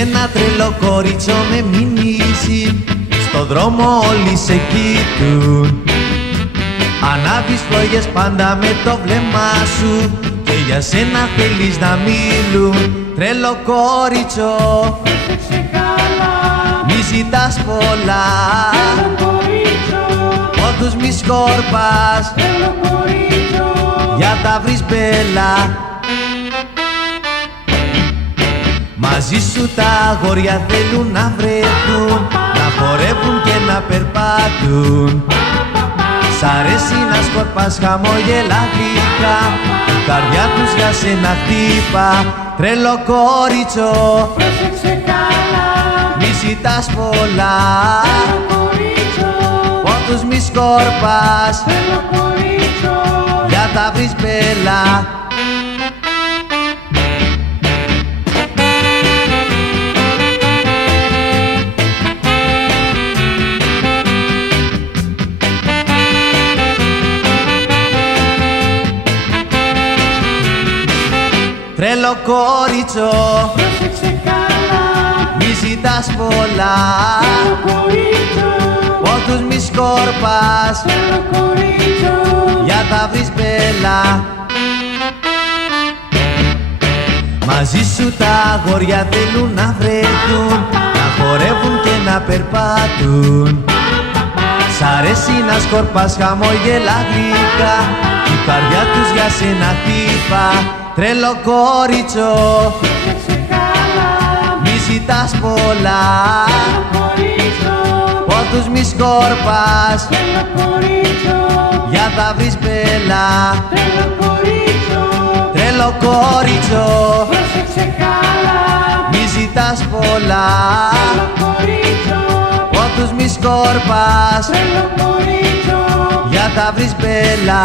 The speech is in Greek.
ένα τρελό κορίτσο με μηνύσει, στο δρόμο όλοι σε κοιτούν. Ανάβεις φλόγες πάντα με το βλέμμα σου και για σένα θέλεις να μιλούν. Τρελό κορίτσο, Πρόσεξε καλά, μη ζητάς πολλά, τρελό κορίτσο, πόντους μη σκόρπας, τρελό κορίτσο, για τα βρεις μπέλα. Μαζί σου τα αγόρια θέλουν να βρεθούν, να χορεύουν και να περπατούν. Σ' αρέσει να σκορπάς χαμόγελα γλυκά, η καρδιά τους για σένα χτύπα. Τρελό κορίτσο, πρόσεξε καλά, μη ζητάς πολλά, τρελό κορίτσο, πόντους μη σκόρπας, τρελό κορίτσο, για τα βρεις μπέλα. Τρελό κορίτσο, πρόσεξε καλά, μη ζητάς πολλά, τρελό κορίτσο, πόντους μη σκόρπας, τρελό κορίτσο, για τα βρεις μπέλα. Μαζί σου τα αγόρια θέλουν να βρεθούν, να χορεύουν και να περπατούν. Σ' αρέσει να σκορπάς χαμόγελα γλυκά, η καρδιά τους για σένα χτύπα. Τρελό κορίτσο, πρόσεξε καλά, μη ζητάς πολλά, τρελό κορίτσο, πόντους μη σκόρπας, τρελό κορίτσο, για τα βρεις μπέλα. τρελό κορίτσο, Τρελό κορίτσο, πρόσεξε καλά, μη ζητάς πολλά, τρελό κορίτσο, πόντους μη σκόρπας, τρελό κορίτσο, για τα βρεις μπέλα.